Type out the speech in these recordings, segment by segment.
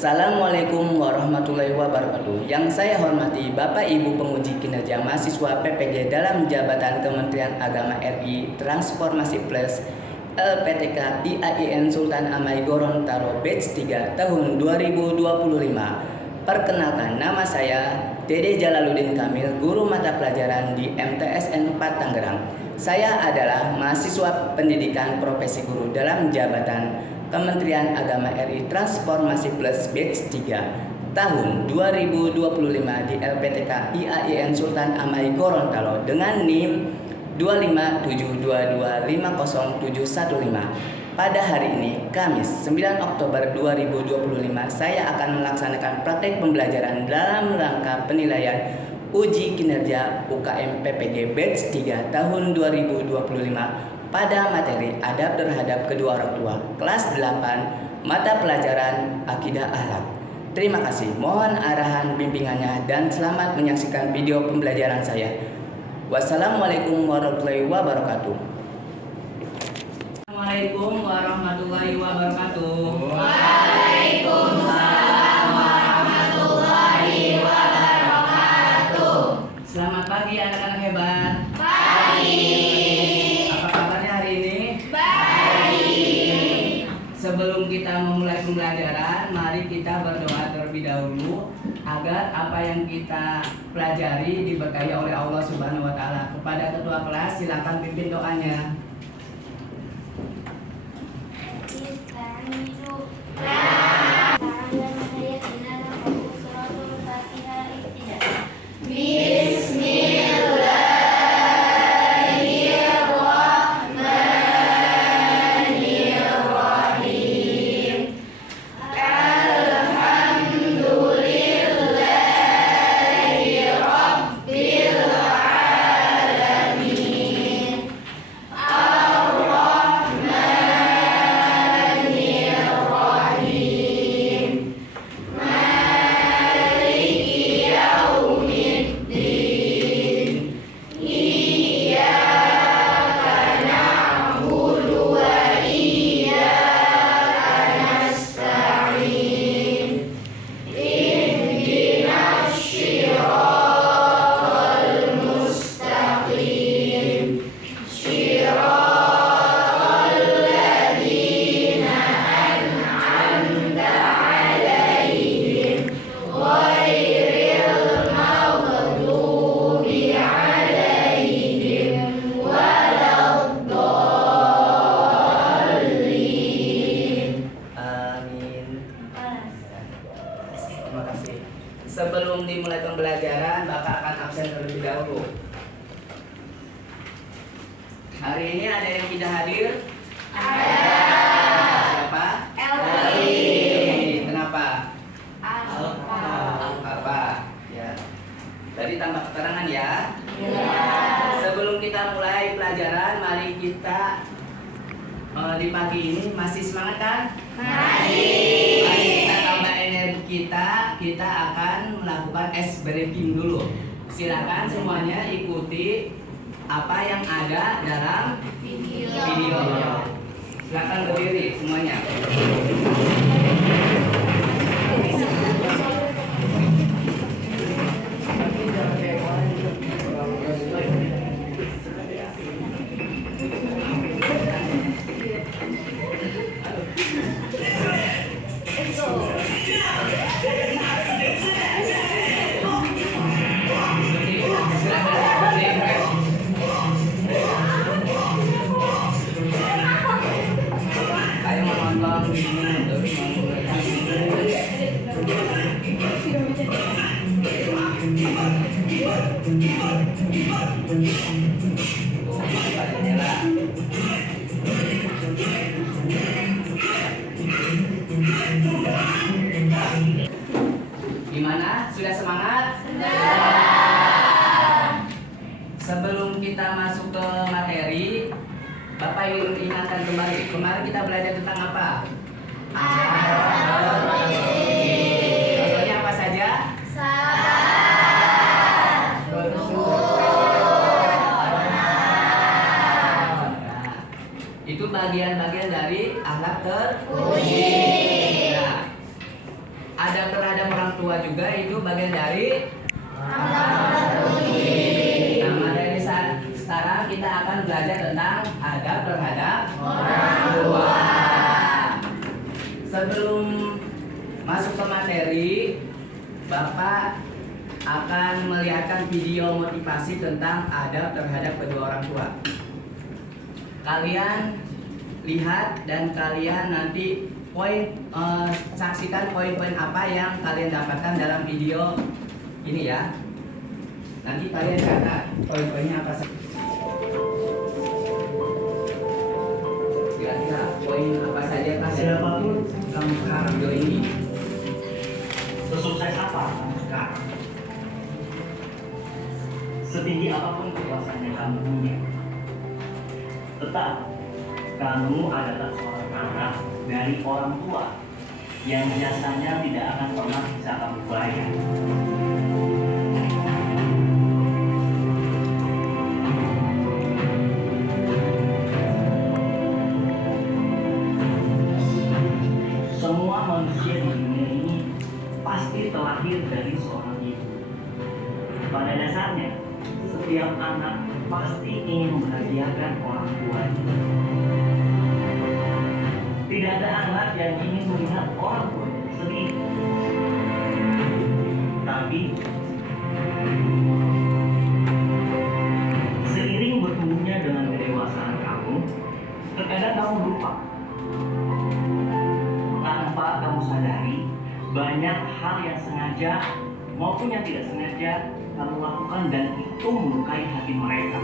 Assalamualaikum warahmatullahi wabarakatuh. Yang saya hormati Bapak Ibu penguji kinerja mahasiswa PPG dalam jabatan Kementerian Agama RI Transformasi Plus LPTK IAIN Sultan Amai Gorontalo Batch 3 tahun 2025. Perkenalkan, nama saya Dede Jalaluddin Kamil, guru mata pelajaran di MTSN 4 Tangerang. Saya adalah mahasiswa pendidikan profesi guru dalam jabatan Kementerian Agama RI Transformasi Plus Batch 3 tahun 2025 di LPTK IAIN Sultan Amai Gorontalo dengan NIM 257250715. Pada hari ini, Kamis 9 Oktober 2025, saya akan melaksanakan praktek pembelajaran dalam rangka penilaian uji kinerja UKM PPG Batch 3 tahun 2025 pada materi adab terhadap kedua orang tua, kelas 8, mata pelajaran Akidah Akhlak. Terima kasih, mohon arahan bimbingannya dan selamat menyaksikan video pembelajaran saya. Wassalamualaikum warahmatullahi wabarakatuh. Assalamualaikum warahmatullahi wabarakatuh. Waalaikumsalam warahmatullahi wabarakatuh. Selamat pagi anak-anak hebat. Pagi. Sebelum kita memulai pembelajaran, mari kita berdoa terlebih dahulu agar apa yang kita pelajari diberkahi oleh Allah Subhanahu wa taala. Kepada ketua kelas, silakan pimpin doanya. Terima kasih. Sebelum dimulai pembelajaran, Bapak akan absen terlebih dahulu. Hari ini ada yang tidak hadir? Ada. Siapa? Elvi. Kenapa? Alfa. Alfa. Ya. Tadi tambah keterangan ya. Ya. Sebelum kita mulai pelajaran, mari kita di pagi ini masih semangat kan? Masih. Mari kita tambah energi kita akan melakukan ice breaking dulu. Silakan semuanya ikuti apa yang ada dalam video. Silakan berdiri semuanya. Gimana? Sudah semangat? Sudah. Sebelum kita masuk ke materi, Bapak ingin ingatkan kembali. Kemarin kita belajar tentang apa? Contohnya apa saja? Sabar. Itu bagian-bagian dari akhlak terpuji. Puji. Nah, adab terhadap orang tua juga itu bagian dari Nah, dari sekarang kita akan belajar tentang adab terhadap orang tua. Sebelum masuk ke materi, Bapak akan melihatkan video motivasi tentang adab terhadap kedua orang tua. Kalian lihat dan kalian nanti saksikan poin-poin apa yang kalian dapatkan dalam video ini ya. Nanti kalian catat poin-poinnya apa saja. Kira-kira poin apa saja kah Siapapun kamu sekarang video ini? sesukses apa kamu sekarang, setinggi apapun kekuasaan yang kamu punya, tetap kamu adalah seorang anak dari orang tua yang biasanya tidak akan pernah bisa kamu bayar. Semua manusia di dunia ini pasti terlahir dari seorang ibu. Pada dasarnya, setiap anak pasti ingin membahagiakan orang tuanya. Tidak ada anak yang ingin melihat orang tuanya sedih. Tapi, seiring bertumbuhnya dengan kedewasaan kamu, terkadang kamu lupa. Tanpa kamu sadari, banyak hal yang sengaja maupun yang tidak sengaja kamu lakukan dan itu melukai hati mereka.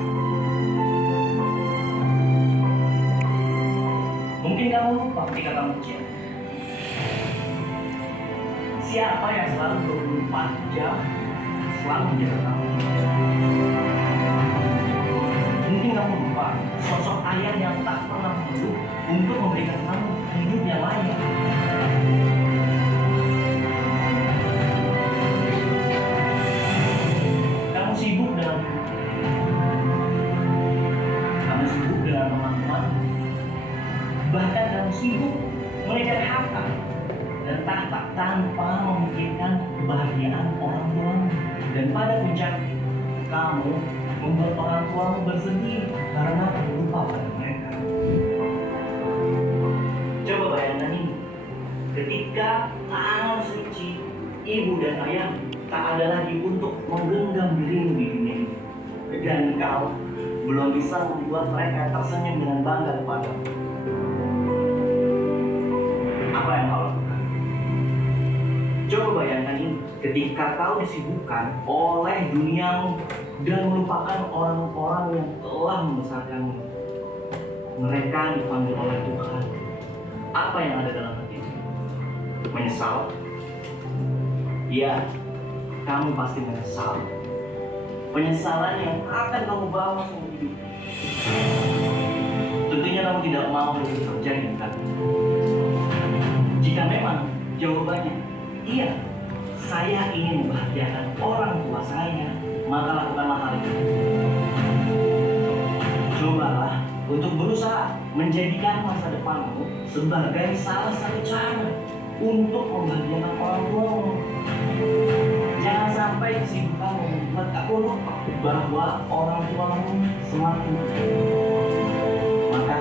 Mungkin kamu lupa ketika kamu kecil. Siapa yang selalu 24 jam selalu menjaga kamu? Mungkin kamu lupa sosok ayah yang tak pernah mengeluh untuk memberikan kamu hidup yang layak. Kamu sibuk dengan teman-teman, bahkan kamu sibuk mengejar harta dan tahta tanpa memikirkan kebahagiaan orang tuamu. Dan pada puncaknya, kamu membuat orang tuamu bersedih karena terlupa pada mereka. Coba bayangkan ini, ketika tangan suci ibu dan ayah tak ada lagi untuk menggenggam dirimu di dunia ini, dan kau belum bisa membuat mereka tersenyum dengan bangga kepadamu. Apa yang kau lakukan? Coba bayangkan ini, ketika kau disibukkan oleh duniamu dan melupakan orang-orang yang telah membesarkanmu. Mereka dipanggil oleh Tuhan. Apa yang ada dalam hatimu? Menyesal? Ya, kamu pasti menyesal. Penyesalan yang akan kamu bawa seumur hidup. Tentunya kamu tidak mau itu terjadi, kan? Jika memang jawabannya iya, saya ingin membahagiakan orang tua saya, maka lakukanlah hal itu. Cobalah untuk berusaha menjadikan masa depanmu sebagai salah satu cara untuk membahagiakan orang tuamu. Jangan sampai kesibukanmu membuat kamu lupa bahwa orang tuamu semakin. Maka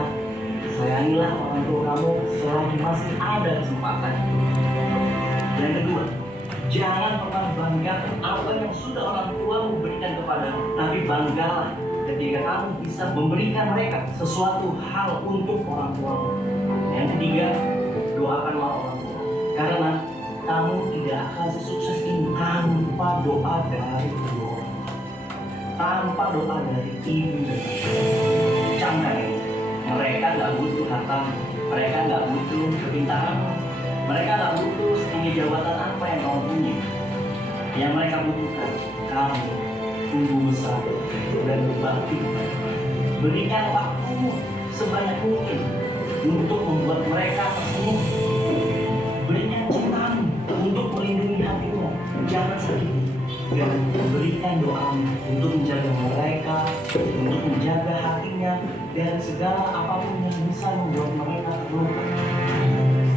sayangilah orang tua kamu selagi masih ada kesempatan. Yang kedua, jangan pernah banggakan apa yang sudah orang tuamu berikan kepadamu, tapi banggalah ketika kamu bisa memberikan mereka sesuatu hal untuk orang tuamu. Yang ketiga, doakanlah orang tua, karena kamu tidak akan sesukses ini tanpa doa dari kedua orang, tanpa doa dari ibu dan ayah. Camkan ini, mereka nggak butuh harta, mereka nggak butuh kepintaran, mereka nggak butuh setinggi jabatan apa yang kamu punya. Yang mereka butuhkan, kamu tumbuh besar dan berbakti. Berikan waktumu sebanyak mungkin untuk membuat mereka tersenyum. Berikan cintamu untuk melindungi hatimu, jangan sakiti. Dan berikan doamu untuk menjaga mereka, untuk menjaga hatinya dari segala apapun yang bisa membuat mereka terluka.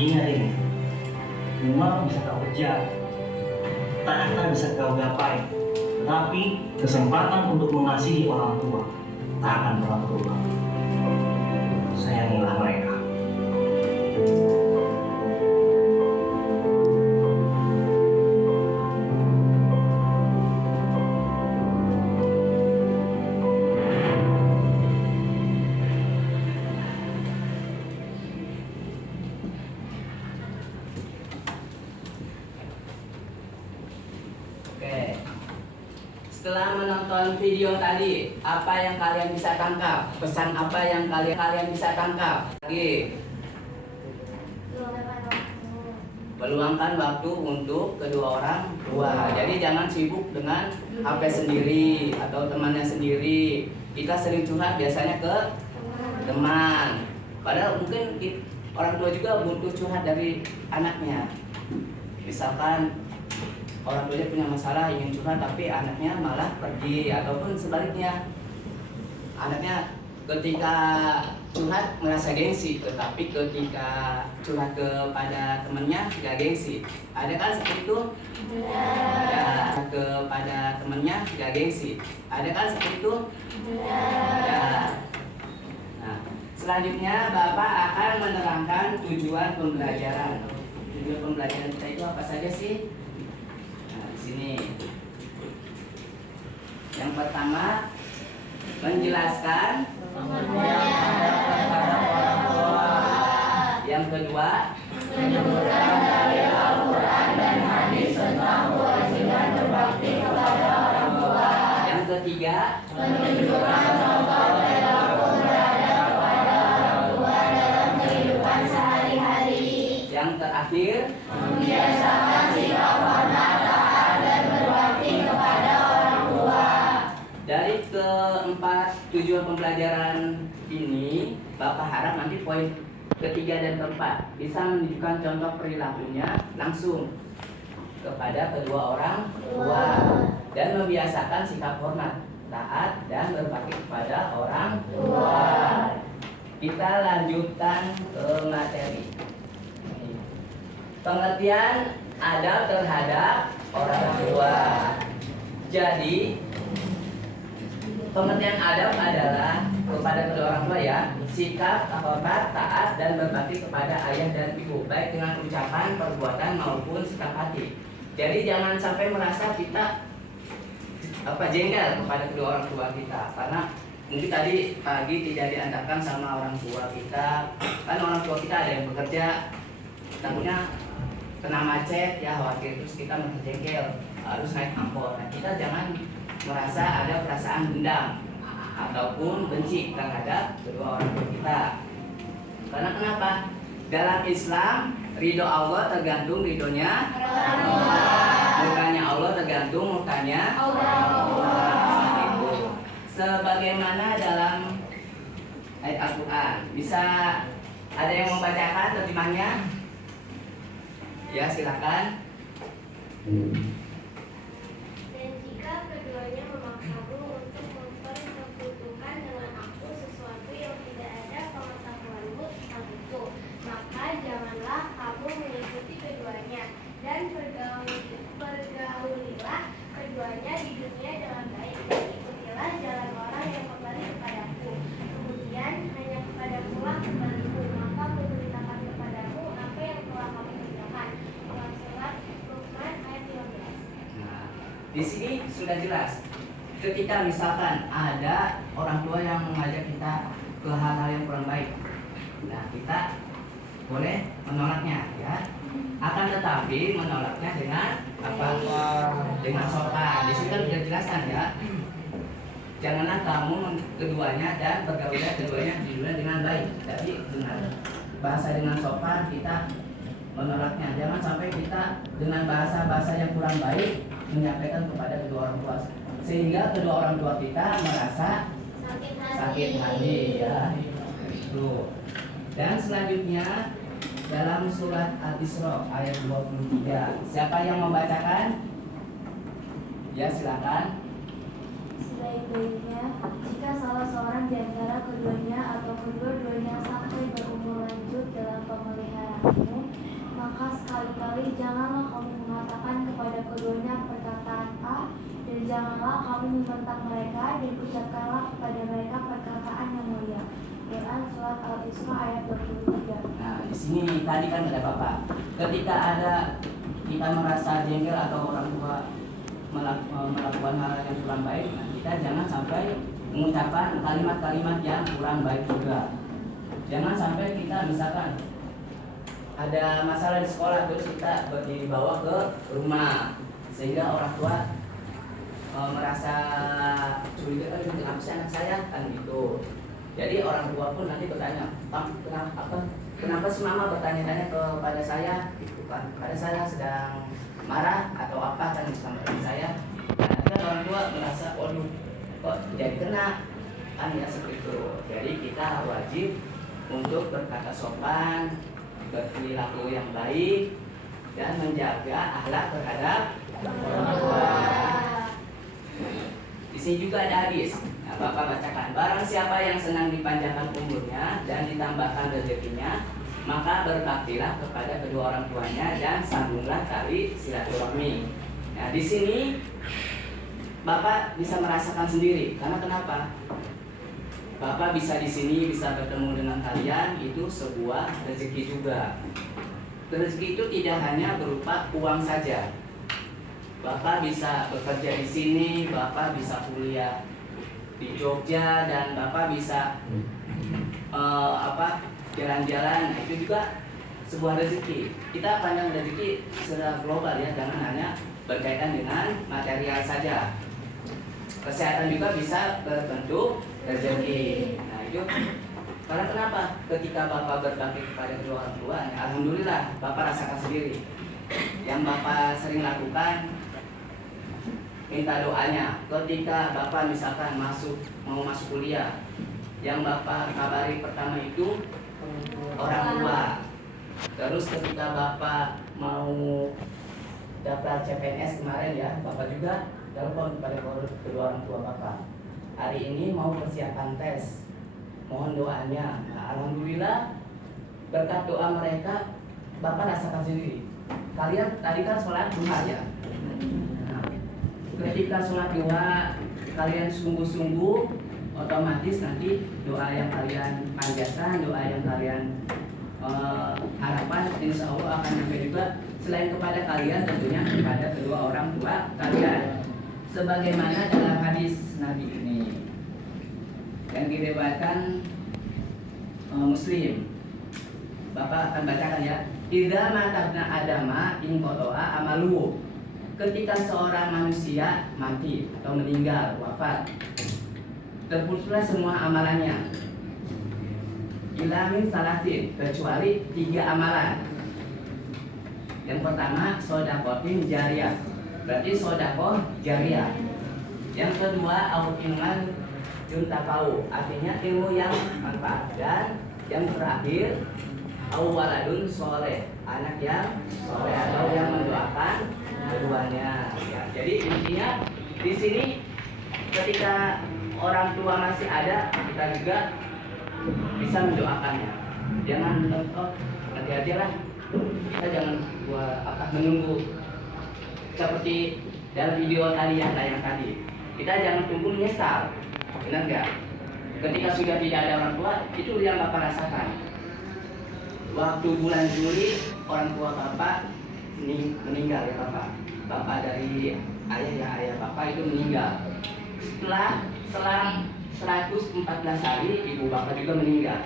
Ingat ini, uang bisa kau kerja, tak akan bisa kau gapai. Tetapi kesempatan untuk mengasihi orang tua tak akan pernah berubah. Sayangilah mereka. Oke. Setelah menonton video tadi, apa yang kalian bisa tangkap? Pesan apa yang kalian bisa tangkap? Lagi. Meluangkan waktu untuk kedua orang tua. Jadi jangan sibuk dengan HP sendiri atau temannya sendiri. Kita sering curhat biasanya ke teman. Padahal mungkin orang tua juga butuh curhat dari anaknya. Misalkan orang tuanya punya masalah ingin curhat tapi anaknya malah pergi, ataupun sebaliknya anaknya ketika curhat merasa gengsi, tetapi ketika curhat kepada temannya tidak gengsi. Ada kan seperti itu? Ya, kepada temannya tidak gengsi. Ada kan seperti itu? Ya. Nah, selanjutnya Bapak akan menerangkan tujuan pembelajaran. Tujuan pembelajaran kita itu apa saja sih? Sini. Yang pertama menjelaskan. Yang kedua Menyebutkan dari Al-Quran dan hadis tentang kewajiban berbakti kepada orang tua. Yang ketiga Menunjukkan contoh perilaku beradab kepada orang tua dalam kehidupan sehari-hari. yang terakhir Membiasakan sikap hormat, taat, dan berbakti kepada orang tua. dari keempat tujuan pembelajaran ini, Bapak harap nanti poin ketiga dan keempat bisa menunjukkan contoh perilakunya langsung kepada kedua orang tua dan membiasakan sikap hormat, taat, dan berbakti kepada orang tua. Kita lanjutkan ke materi. Pengertian adab terhadap orang tua. Jadi pengertian adab adalah kepada kedua orang tua ya, sikap, hormat, taat, dan berbakti kepada ayah dan ibu, baik dengan ucapan, perbuatan maupun sikap hati. Jadi jangan sampai merasa kita jengkel kepada kedua orang tua kita, karena mungkin tadi pagi tidak diantarkan sama orang tua kita. Kan orang tua kita ada yang bekerja, takutnya kena macet ya, khawatir, terus kita merasa jengkel harus naik angkot. Nah, kita jangan merasa ada perasaan dendam ataupun benci terhadap kedua orang tua kita. Karena kenapa? Dalam Islam, ridho Allah tergantung ridhonya orang tua. Murkanya Allah tergantung murkanya orang tua. Itu. Sebagaimana dalam ayat Al-Quran. Bisa ada yang membacakan terjemahnya? Ya, silakan. Dan jika keduanya memaksamu untuk mempersekutukan dengan aku sesuatu yang tidak ada pengetahuanmu tentang itu, maka janganlah kamu mengikuti keduanya, dan pergaulilah keduanya di dunia dengan baik, dan ikutilah jalan orang yang kembali kepadaku. Kemudian hanya kepadakulah kembaliku, maka kuberitakan kepadamu apa yang telah kamu kerjakan. Dalam surat Luqman ayat 15. Nah, di sini sudah jelas. Ketika misalkan ada orang tua yang mengajak kita ke hal-hal yang kurang baik, nah kita boleh menolaknya, ya. Akan tetapi menolaknya dengan apa? Dengan sopan. Di sini kan sudah jelaskan ya. Janganlah kamu keduanya dan pergaulan keduanya di dunia dengan baik. Jadi dengan bahasa dengan sopan kita menolaknya. Jangan sampai kita dengan bahasa-bahasa yang kurang baik menyampaikan kepada kedua orang tua, sehingga kedua orang tua kita merasa sakit hati ya. Tuh. Dan selanjutnya dalam surat Al-Isra ayat 23. Siapa yang membacakan? Ya, silakan. Sebaik-baiknya, jika salah seorang di antara keduanya atau kedua-duanya sampai berumur lanjut dalam pemeliharaanmu, maka sekali-kali janganlah kamu mengatakan kepada keduanya perkataan A, dan janganlah kamu membentang mereka, dan ucapkanlah kepada mereka perkataan yang mulia. Quran Surat Al-Isra ayat 23. Nah, di sini tadi kan ada Bapak. Ketika ada kita merasa jengkel atau orang tua melakukan hal yang kurang baik, nah kita jangan sampai mengucapkan kalimat-kalimat yang kurang baik juga. Jangan sampai kita misalkan ada masalah di sekolah terus kita dibawa ke rumah sehingga orang tua merasa curiga, kenapa sih anak saya kan gitu. Jadi orang tua pun nanti bertanya, kenapa si mama bertanya-tanya kepada saya, gitu kan? Pada saya sedang marah atau apa kan sama saya. Nah, kan orang tua merasa, waduh, kok jadi kena kan ya seperti itu. Jadi kita wajib untuk berkata sopan, berperilaku yang baik, dan menjaga akhlak terhadap orang tua. Di sini juga ada hadis. Nah, Bapak bacakan. Barang siapa yang senang dipanjangkan umurnya dan ditambahkan rezekinya, maka berbaktilah kepada kedua orang tuanya dan sambunglah tali silaturahmi. Nah, di sini Bapak bisa merasakan sendiri. Karena kenapa? Bapak bisa di sini bisa bertemu dengan kalian, itu sebuah rezeki juga. Rezeki itu tidak hanya berupa uang saja. Bapak bisa bekerja di sini, Bapak bisa kuliah di Jogja, dan Bapak bisa jalan-jalan. Nah, itu juga sebuah rezeki. Kita pandang rezeki secara global ya, jangan hanya berkaitan dengan material saja. Kesehatan juga bisa berbentuk rezeki. Nah, itu karena kenapa? Ketika Bapak berbakti kepada kedua orang tua, alhamdulillah Bapak rasakan sendiri. Yang Bapak sering lakukan, minta doanya. Ketika Bapak misalkan mau masuk kuliah, yang Bapak kabari pertama itu orang tua. Terus ketika Bapak mau daftar CPNS kemarin ya, Bapak juga telepon kepada kedua orang tua Bapak. Hari ini mau persiapan tes, mohon doanya. Nah, alhamdulillah berkat doa mereka Bapak rasakan sendiri. Kalian tadi kan sholat duha ya. Nah, ketika sholat duha kalian sungguh-sungguh, otomatis nanti doa yang kalian panjatkan, doa yang kalian harapan insya Allah akan sampai juga selain kepada kalian tentunya kepada kedua orang tua kalian. Sebagaimana dalam hadis Nabi ini yang diriwayatkan Muslim, Bapak akan bacakan ya. Idza matabna adama in qata'a amalu. Ketika seorang manusia mati atau meninggal, wafat, terputuslah semua amalannya. Illa min salatin, kecuali 3 amalan. Yang pertama, shodaqatin jariyah. Berarti shodaqah jariyah. Yang kedua, au ilman yuntafau, artinya ilmu yang manfaat. Dan yang terakhir, au waladun soleh, anak yang soleh atau yang mendoakan keduanya. Ya, jadi intinya di sini ketika orang tua masih ada, kita juga bisa mendoakannya. Jangan nanti aja lah. Kita jangan menunggu seperti dalam video tadi yang tayang tadi. Kita jangan tunggu menyesal. Benar nggak? Ketika sudah tidak ada orang tua, itu yang Bapak rasakan. Waktu bulan Juli orang tua Bapak meninggal ya Bapak. Bapak dari ayah Bapak itu meninggal. Setelah selang 114 hari ibu Bapak juga meninggal.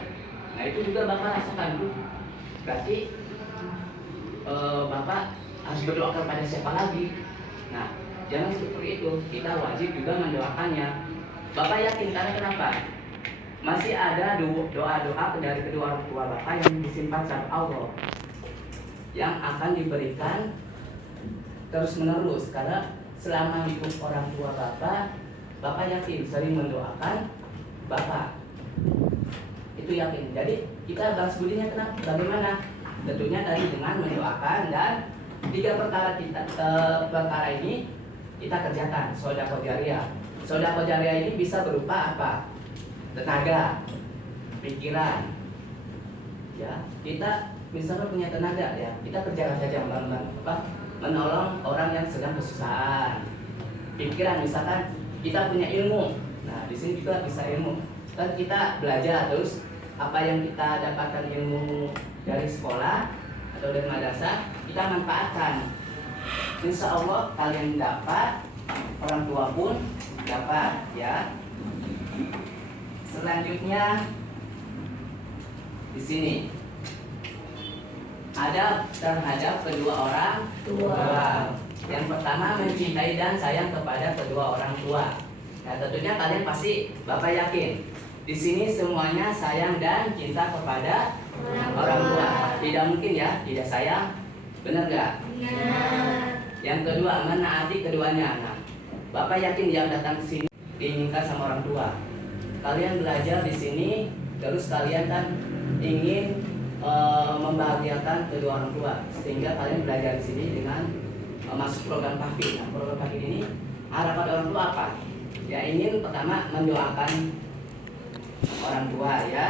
Nah, itu juga Bapak rasakan tuh. Berarti Bapak harus berdoa kepada siapa lagi? Nah, jangan seperti itu. Kita wajib juga mendoakannya. Bapak yakin karena kenapa? Masih ada doa-doa dari kedua orang tua Bapak yang disimpan sama Allah, yang akan diberikan terus menerus. Karena selama hidup orang tua Bapak yakin sering mendoakan Bapak. Itu yakin. Jadi kita balas budinya kenapa? Bagaimana? Tentunya tadi dengan mendoakan, dan 3 perkara ini kita kerjakan. Shodaqah jariyah. Shodaqah jariyah ini bisa berupa apa? Tenaga, pikiran. Ya, kita misalkan punya tenaga ya, kita kerjakan saja menolong orang yang sedang kesusahan. Pikiran misalkan kita punya ilmu, nah di sini juga bisa ilmu. Kan kita belajar terus apa yang kita dapatkan ilmu dari sekolah atau dari madrasah kita manfaatkan. Insya Allah kalian dapat, orang tua pun dapat ya. Selanjutnya di sini adab terhadap kedua orang tua. Yang pertama mencintai dan sayang kepada kedua orang tua. Nah tentunya kalian pasti Bapak yakin di sini semuanya sayang dan cinta kepada orang tua. Tidak mungkin ya tidak sayang, benar gak? Yang kedua menaati keduanya. Nah, Bapak yakin yang datang ke sini diinginkan sama orang tua. Kalian belajar di sini, terus kalian kan ingin membahagiakan kedua orang tua, sehingga kalian belajar di sini dengan masuk program PAFID. Nah, program PAFID ini harapan orang tua apa? Ya ingin pertama mendoakan orang tua ya,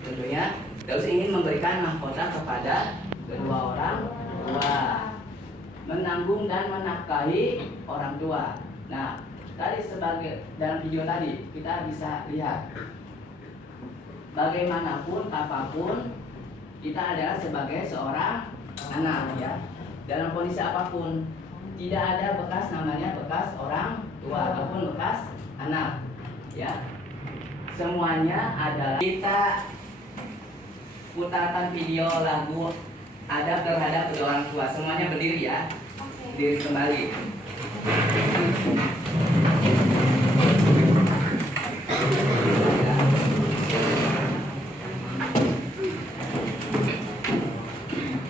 tentunya. Terus ingin memberikan mahkota kepada kedua orang tua, menanggung dan menafkahi orang tua. Nah, tadi sebagai dalam video tadi kita bisa lihat bagaimanapun apapun kita adalah sebagai seorang anak ya. Dalam kondisi apapun tidak ada bekas namanya bekas orang tua ataupun bekas anak ya. Semuanya adalah kita putarkan video lagu adab terhadap kedua orang tua. Semuanya berdiri ya. Berdiri kembali.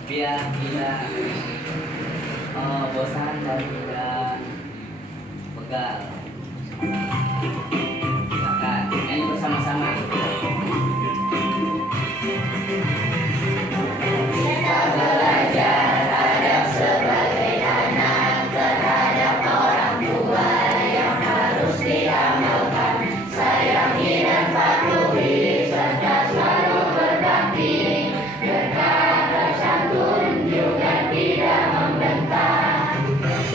Biar tidak bosan dan tidak pegal. Silakan nyanyi bersama-sama. Kita belajar adab sebagai anak terhadap orang tua yang harus diamalkan. Sayangi dan patuhi serta selalu berbakti. Dekat bersantun juga tidak membentak.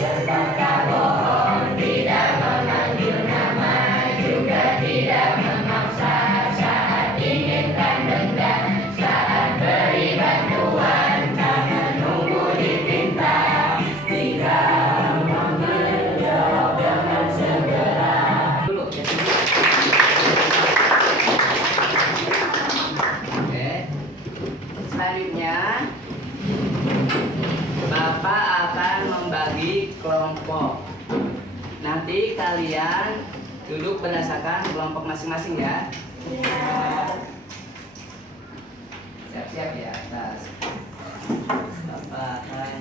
Berkata bohong tidak memanggil nama, juga tidak memaksa saat inginkan denda. Saat beri bantuan tak menunggu dipinta. Tinggal menjawab dengan segera. Dulu ya. Oke. Selanjutnya Bapak akan membagi kelompok. Nanti kalian duduk berdasarkan kelompok masing-masing ya. Siap-siap di atas. Bapak akan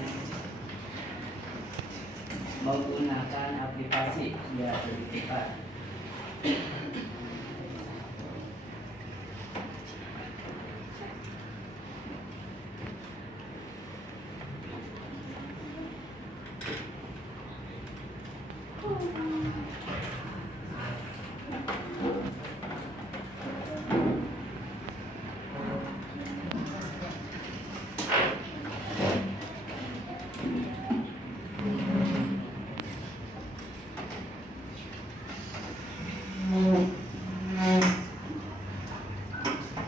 menggunakan aplikasi biar lebih cepat.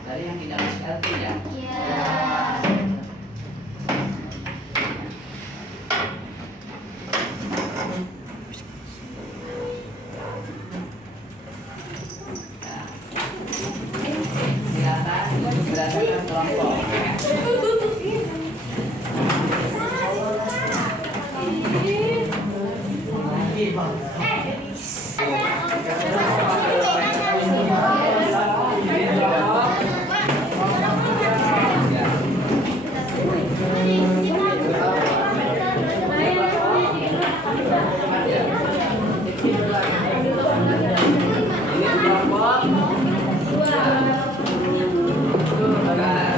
Dari yang tidak masuk LT ya. Nah, silakan berdasarkan kelompok. Ini kelompok. Nah,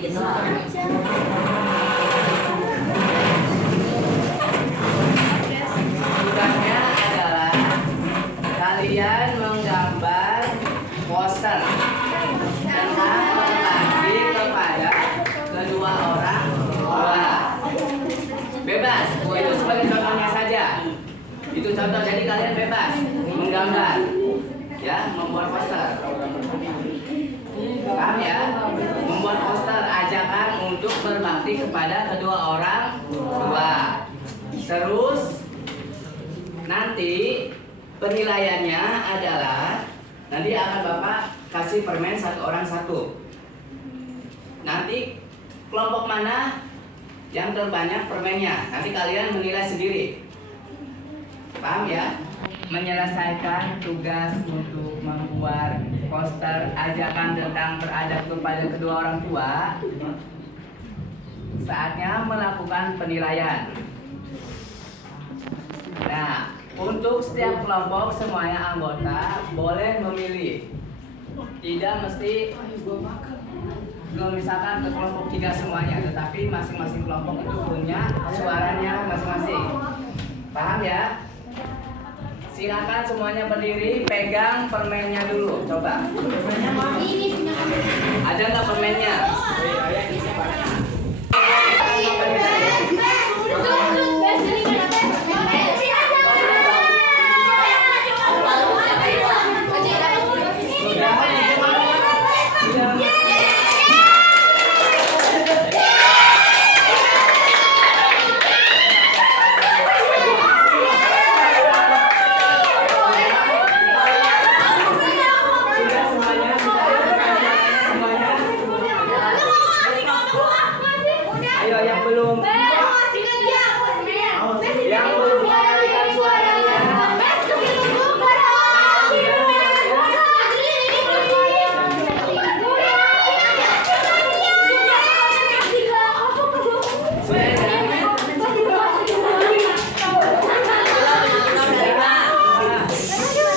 Tugasnya adalah kalian menggambar poster tentang berbakti kepada kedua orang tua. Bebas, itu sebagai contohnya saja. Itu contoh, jadi kalian bebas menggambar, ya, membuat poster. Paham ya? Membuat poster ajakan untuk berbakti kepada kedua orang tua. Terus nanti penilaiannya adalah nanti akan Bapak kasih permen satu orang satu. Nanti kelompok mana yang terbanyak permennya, nanti kalian menilai sendiri. Paham ya? Menyelesaikan tugas untuk membuat poster ajakan tentang beradab kepada kedua orang tua, saatnya melakukan penilaian. Nah, untuk setiap kelompok semuanya anggota boleh memilih. Tidak mesti misalkan ke kelompok 3 semuanya, tetapi masing-masing kelompok itu punya suaranya masing-masing. Paham ya? Silakan semuanya berdiri, pegang permennya dulu. Coba. Ada nggak permennya? Ayo yang belum mengalihkan suaranya.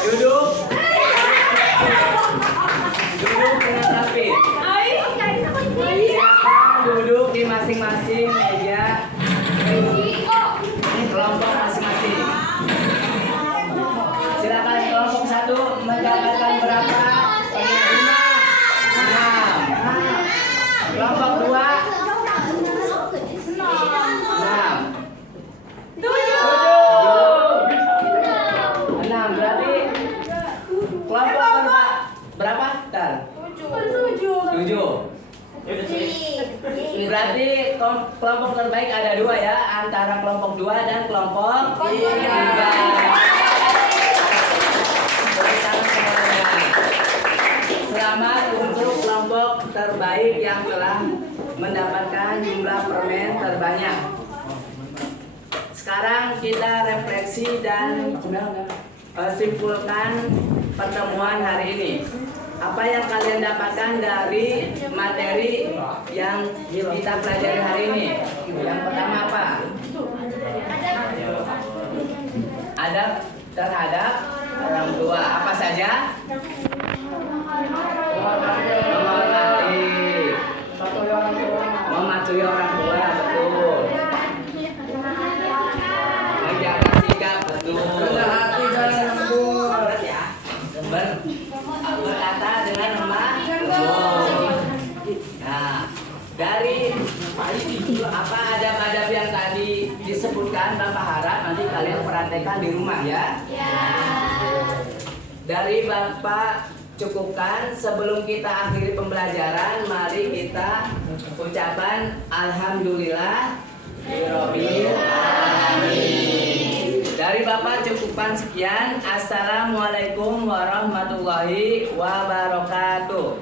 Duduk dengan rapi. Duduk di masing-masing meja kelompok masing-masing. Silakan kelompok 1 mendapatkan berapa? 5. Kelompok 2 6. Berarti kelompok berapa? 7. Berarti kelompok terbaik ada 2 ya, antara kelompok 2 dan kelompok 3. Selamat untuk kelompok terbaik yang telah mendapatkan jumlah permen terbanyak. Sekarang kita refleksi dan simpulkan pertemuan hari ini. Apa yang kalian dapatkan dari materi yang kita pelajari hari ini? Yang pertama apa? Adab terhadap orang tua. Apa saja? Menghormati, mematuhi orang tua, betul. Menjaga sikap, betul. Berkata dengan lemah lembut. Nah, dari apa adab-adab yang tadi disebutkan, Bapak harap nanti kalian praktekkan di rumah ya. Dari Bapak cukupkan. Sebelum kita akhiri pembelajaran, mari kita ucapan Alhamdulillah Rabbil Alamin. Dari Bapak cukupkan sekian. Assalamualaikum warahmatullahi wabarakatuh.